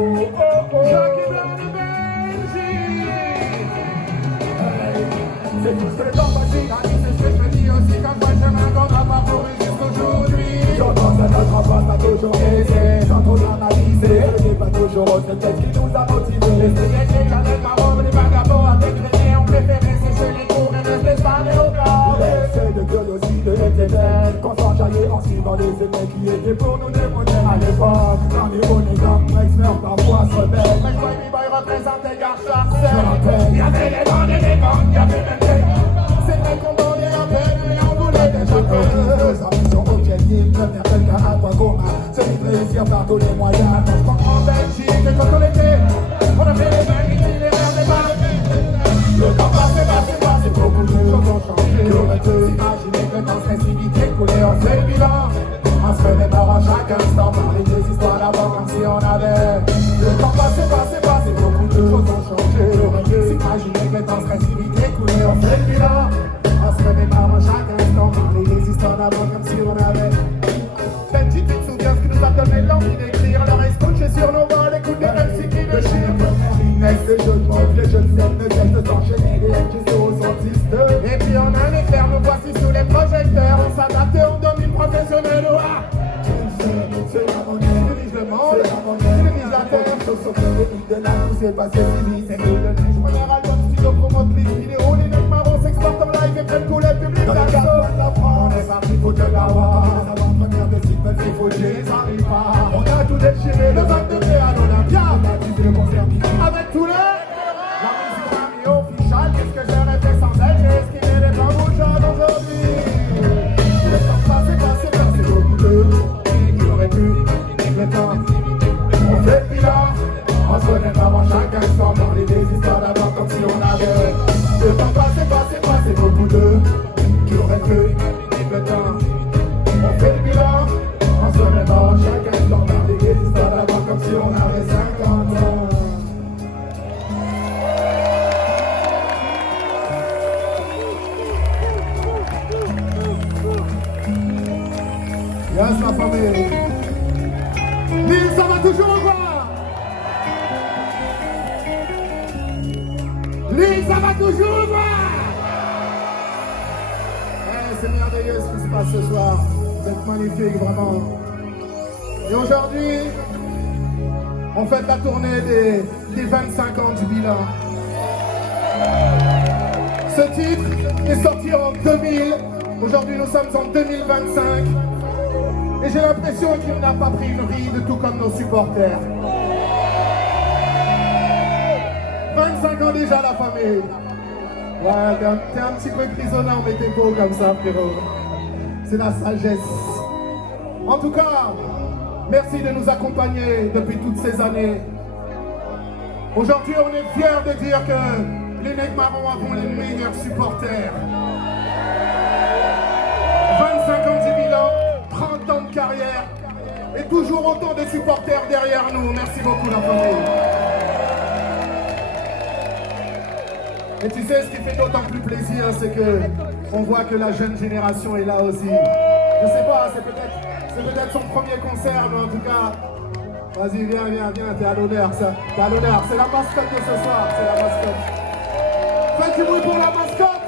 Jackie Brown de Belgique. C'est tout ce que le temps passe, c'est ce que je me dis aussi quand je vois le chemin qu'on a parcouru jusqu'aujourd'hui. J'entends que notre enfance a toujours aidé, sans trop l'analyser. Ce n'est pas toujours autre tête qui nous a motivés. Les stylés, Chanel, Marron, les vagabonds avec René ont préféré sécher les cours et rester stannés au corps. L'essai de curiosité était belle, qu'on s'enjaillait en suivant les effets qui étaient pour nous des modèles à l'époque. Dans les bonnets d'hommes, Rexner parfois se rebelle. Mais Boy B-Boy représentait Garcharcel. Je rappelle, y'avait les bandes et les gangs, y'avait même des... C'est vrai qu'on bandait un peu, mais on voulait déjà que... Nos amis sont au Kenny, devenir quelqu'un à toi commun. Celui de réussir par tous les moyens. Quand je rentre en Belgique, et quand on était, on a fait les mêmes itinéraires des balles. Le temps passé, beaucoup de choses ont changé. J'aurais pu imaginer que le temps serait si vite écoulé. On fait le bilan, on se remémore à chaque instant. Parler des histoires d'avant comme si on avait. Le temps passé, beaucoup de choses ont changé. J'aurais pu imaginer que le temps serait si vite écoulé. On fait le bilan, on se remémore à chaque instant. Parler des histoires d'avant comme si on avait. Benji, tu te souviens ce qui nous a donné l'envie d'écrire? Alors est-ce qu'on est sur nos vols, écoute les MC qui le chient. Les jeunes mots, les jeunes femmes ne cessent de s'enchaîner, les MJC aux artistes. Et puis en un éclair, nous voici sous les projecteurs. On s'adapte et on domine professionnel. C'est la monnaie, c'est la monnaie, c'est la terre. Sauf que les hits de la tout s'est passé si vite. C'est boule de neige, premier album, studio, promote, clip, vidéo. Les mecs marrons s'exportent en live et prennent tous les publics d'assaut. On est parti pour te l'avoir. Avant-première de Sylvain, il faut que je les arrive pas. On a tout déchiré, le 22 mai à l'Olympia. On a dit le concert avec tous les... La musique m'a mis au fichal. Qu'est-ce que j'aurais fait sans elle? J'ai esquivé les plans bouchons aujourd'hui. Le temps passé, beaucoup de... Qui aurait pu le temps. On fait le bilan. On se connaît avant chaque instant. Parler des histoires d'avant comme si on avait. Le temps passé, beaucoup de... Qui aurait pu le temps. On fait le bilan. On se connaît avant chaque instant. Parler des histoires d'avant comme si on avait 50 ans. Yes, la famille. Lille, ça va toujours ou quoi? Lille, ça va toujours ou quoi? C'est merveilleux ce qui se passe ce soir. Vous êtes magnifiques, vraiment. Et aujourd'hui, on fait la tournée des 25 ans du bilan. Ce titre est sorti en 2000. Aujourd'hui, nous sommes en 2025. Et j'ai l'impression qu'il n'a pas pris une ride, tout comme nos supporters. 25 ans déjà, la famille. Ouais, t'es un petit peu grisonnant, mais t'es beau comme ça, frérot. C'est la sagesse. En tout cas, merci de nous accompagner depuis toutes ces années. Aujourd'hui, on est fiers de dire que les Nègres Marrons avons les meilleurs supporters. 25 ans du bilan. 30 ans de carrière et toujours autant de supporters derrière nous. Merci beaucoup la famille. Et tu sais ce qui fait d'autant plus plaisir, c'est que on voit que la jeune génération est là aussi. Je sais pas, c'est peut-être son premier concert, mais en tout cas, vas-y, viens, t'es à l'honneur, ça. T'es à l'honneur, c'est la mascotte de ce soir, c'est la mascotte. Faites du bruit pour la mascotte.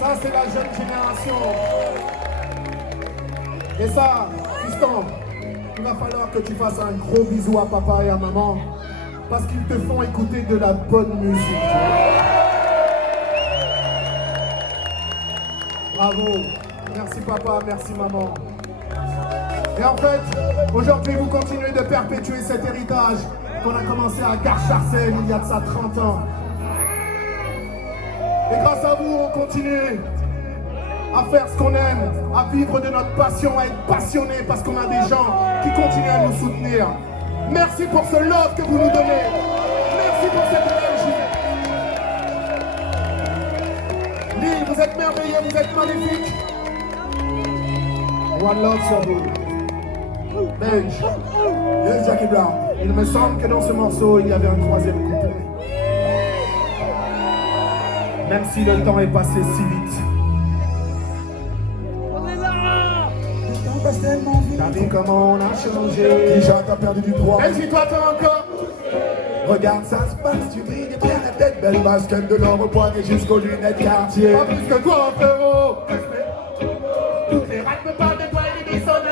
Ça, c'est la jeune génération. Et ça, fiston, il va falloir que tu fasses un gros bisou à papa et à maman parce qu'ils te font écouter de la bonne musique. Bravo. Merci papa, merci maman. Et en fait, aujourd'hui, vous continuez de perpétuer cet héritage qu'on a commencé à Garcharcel il y a de ça 30 ans. Et grâce à vous, on continue à faire ce qu'on aime, à vivre de notre passion, à être passionné parce qu'on a des gens qui continuent à nous soutenir. Merci pour ce love que vous nous donnez. Merci pour cette énergie. Lille, vous êtes merveilleux, vous êtes magnifiques. One love sur vous. Benj. Yes, Jackie Brown. Il me semble que dans ce morceau, il y avait un troisième couplet. Même si le temps est passé si vite. On est là! passe tellement vite. T'as vu comment on a changé. Déjà t'as perdu du poids. Même si toi t'as encore. Regarde ça se passe, tu brilles bien la tête. Belle basket de l'or au poignet jusqu'aux lunettes quartier. Pas plus que toi frérot. Toutes les rats me parlent de toi et les dissonances.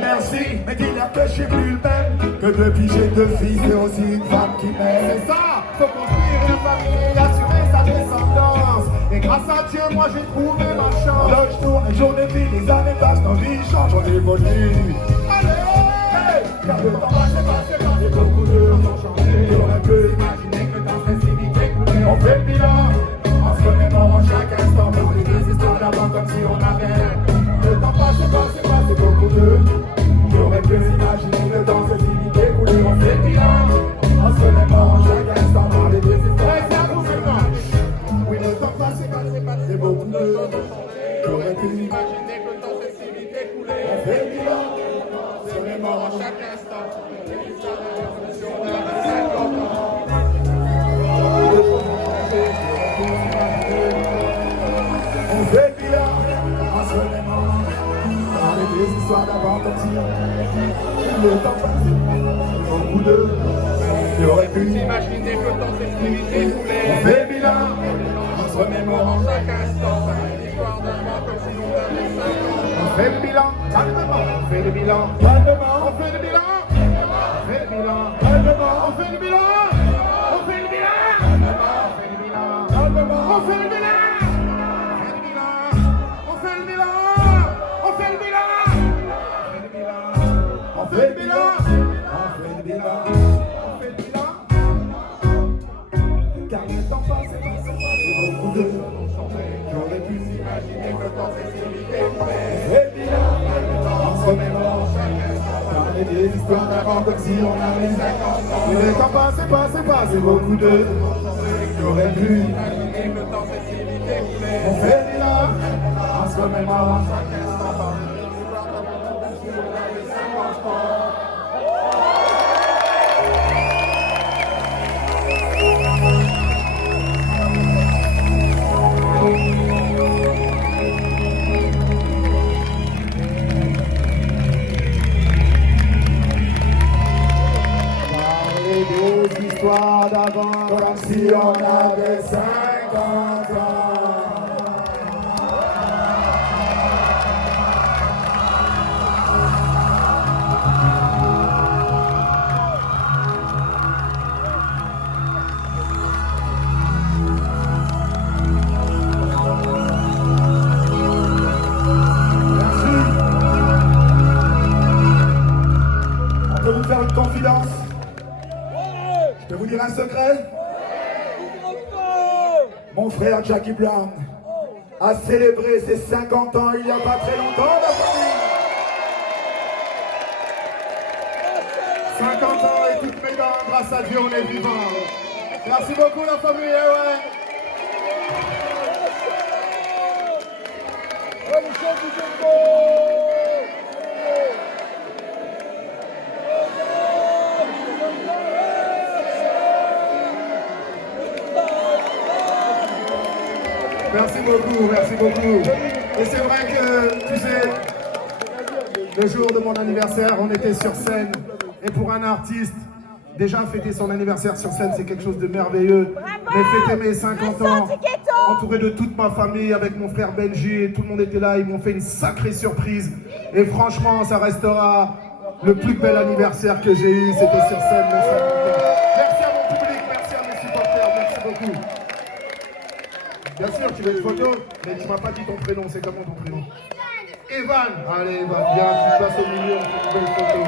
Merci, mais dis-leur que je suis plus le même. Que depuis j'ai 2 filles, c'est aussi une femme qui m'aime. C'est ça, faut construire une famille et assurer sa descendance. Et grâce à Dieu, moi j'ai trouvé ma chance. L'heure tourne, les jours défilent, les années passent, nos vies changent, on évolue. Allez, Hey, car le temps passe, et beaucoup de choses ont changé. Et on a pu imaginer que dans cette civilité coulée, on fait le bilan. En se remémorant chaque instant, par les 2 histoires d'avant comme si on avait. Le temps passe, beaucoup de. J'aurais pu imaginer que dans cette civilité coulée, on fait le bilan. En se remémorant chaque instant, par les 2 histoires c'est à vous maintenant. oui, le temps passe, beaucoup de. J'aurais pu Imaginez que dans cette civilité coulée, on fait le bilan. En se à remémorant chaque instant, les histoires de la révolution de 50 ans. on fait le bilan. En se remémorant dans les 2 histoires d'avant comme si le temps passe, beaucoup de. J'aurais pu Imaginez que dans cette civilité on coulée, fait le bilan. En se remémorant chaque instant, l'histoire d'avant comme si on avait 50 ans. on fait le bilan. Calmement. On fait le bilan. Calmement. On fait le bilan. On fait le bilan. Calmement. On fait le bilan. On fait le bilan. On fait le bilan. Calmement. On fait le bilan. On fait le bilan. On fait le bilan. On fait le bilan. On fait le bilan. On fait le bilan. Car le temps passe, beaucoup de. J'aurais pu Imaginez que dans cette civilité coulée, fait le bilan. En se remémorant dans les 2 histoires d'avant comme si on avait 50 ans. Le temps passe, beaucoup de. J'aurais pu. imaginez que dans cette civilité coulée, On fait le bilan. En se remémorant. Les 2 histoires d'avant comme si on avait 50 ans. On peut vous faire une confidence? Je peux vous dire un secret? Mon frère Jackie Brown a célébré ses 50 ans il n'y a pas très longtemps, la famille. 50 ans et toutes mes dents, grâce à Dieu, on est vivants. Merci beaucoup la famille, ouais. Merci beaucoup, merci beaucoup. Et c'est vrai que, tu sais, le jour de mon anniversaire, on était sur scène. Et pour un artiste, déjà fêter son anniversaire sur scène, c'est quelque chose de merveilleux. Mais fêter mes 50 ans, entouré de toute ma famille, avec mon frère Benji, et tout le monde était là, ils m'ont fait une sacrée surprise. Et franchement, ça restera le plus bel anniversaire que j'ai eu, c'était sur scène, mes 50 ans. Merci à mon public, merci à mes supporters, merci beaucoup. Bien sûr, tu veux une photo, mais tu m'as pas dit ton prénom, c'est comment ton prénom? Evan. Allez, Evan, viens, tu te passes au milieu, on fait une belle photo.